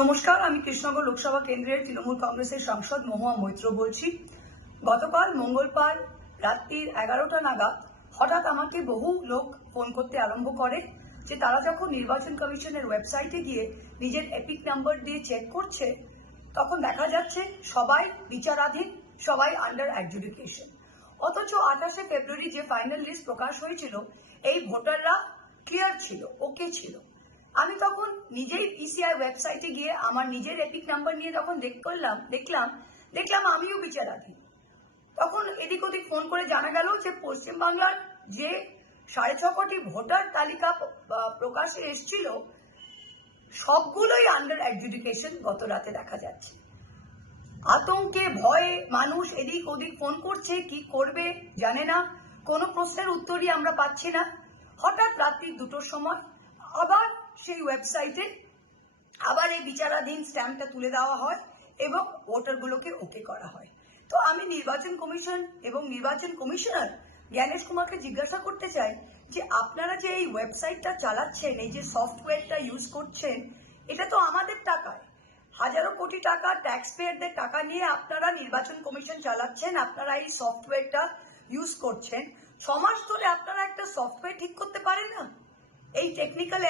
নমস্কার, আমি কৃষ্ণনগর লোকসভা কেন্দ্রের তৃণমূল কংগ্রেসের সাংসদ মহুয়া মৈত্র বলছি। গতকাল মঙ্গলবার রাত্রির 11টা নাগাদ হঠাৎ আমাকে বহু লোক ফোন করতে আরম্ভ করে যে তারা যখন নির্বাচন কমিশনের ওয়েবসাইটে গিয়ে নিজের এপিক নাম্বার দিয়ে চেক করছে, তখন দেখা যাচ্ছে সবাই বিচারাধীন, সবাই আন্ডার অ্যাডজুডিকেশন। অথচ 28শে ফেব্রুয়ারি যে ফাইনাল লিস্ট প্রকাশ হয়েছিল, এই ভোটাররা ক্লিয়ার ছিল, ওকে ছিল। আমি তখন নিজেই ইসিআই ওয়েবসাইটে গিয়ে আমার নিজের এপিক নাম্বার নিয়ে যখন দেখলাম আমিও বিচারাধীন। তখন এদিক ওদিক ফোন করে জানা গেল যে পশ্চিমবাংলার যে 6.5 কোটি ভোটার তালিকা প্রকাশে এসেছিল, সবগুলোই আন্ডার অ্যাডজুডিকেশন গত রাতে দেখা যাচ্ছে। আতঙ্কে ভয়ে মানুষ এদিক ওদিক ফোন করছে, কি করবে জানে না, কোনো প্রশ্নের উত্তরই আমরা পাচ্ছি না। হঠাৎ রাত্রি 2টোর সময় আবার সেই ওয়েবসাইটে আবার এই বিচারাধীন স্ট্যাম্পটা তুলে দেওয়া হয় এবং ভোটারগুলোকে ওকে করা হয়। তো আমি নির্বাচন কমিশন এবং নির্বাচন কমিশনার জ্ঞানেশ কুমারকে জিজ্ঞাসা করতে চাই যে আপনারা যে এই ওয়েবসাইটটা চালাচ্ছেন, এই যে সফটওয়্যারটা ইউজ করছেন, এটা তো আমাদের টাকায়, হাজারো কোটি টাকা ট্যাক্স পেয়ারদের টাকা নিয়ে আপনারা নির্বাচন কমিশন চালাচ্ছেন, আপনারা এই সফটওয়্যারটা ইউজ করছেন। 6 মাস ধরে আপনারা একটা সফটওয়্যার ঠিক করতে পারেন না? এই টেকনিক্যাল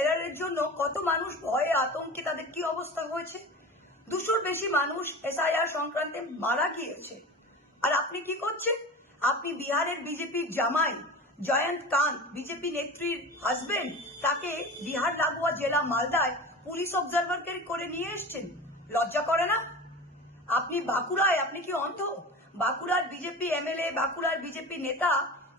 এরারের জন্য কত মানুষ ভয়ে আতঙ্কে তাদের কি অবস্থা হয়েছে। 200-র বেশি মানুষ এসআইআর সংক্রান্তে মারা গিয়েছে। আর আপনি কি করছেন? আপনি বিহারের বিজেপির জামাই জয়ন্ত কান্ত, বিজেপি নেত্রীর হাজবেন্ড, তাকে বিহার লাগোয়া জেলা মালদায় পুলিশ অবজারভারকে করে নিয়ে এসছেন। লজ্জা করে না? আপনি বাঁকুড়ায়, আপনি কি অন্ধ? বাঁকুড়ার বিজেপি এমএলএ, বাঁকুড়ার বিজেপি নেতা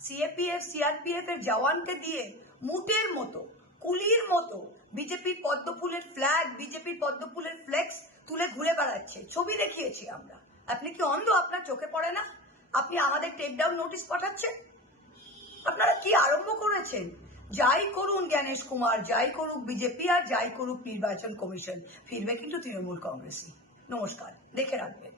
সিআরপিএফ এর জওয়ানকে দিয়ে মুটের মতো, কুলির মতো বিজেপির পদ্মফুলের ফ্ল্যাগ, বিজেপির পদ্মফুলের ফ্লেক্স তুলে ঘুরে বেড়াচ্ছে। ছবি দেখিয়েছি আমরা। আপনি কি অন্ধ? আপনার চোখে পড়ে না? আপনি আমাদের টেক ডাউন নোটিশ পাঠাচ্ছেন। আপনারা কি আরম্ভ করেছেন? যাই করুন জ্ঞানেশ কুমার, যাই করুক বিজেপি, আর যাই করুক নির্বাচন কমিশন, ফিরবে কিন্তু তৃণমূল কংগ্রেসই। নমস্কার, দেখে রাখবেন।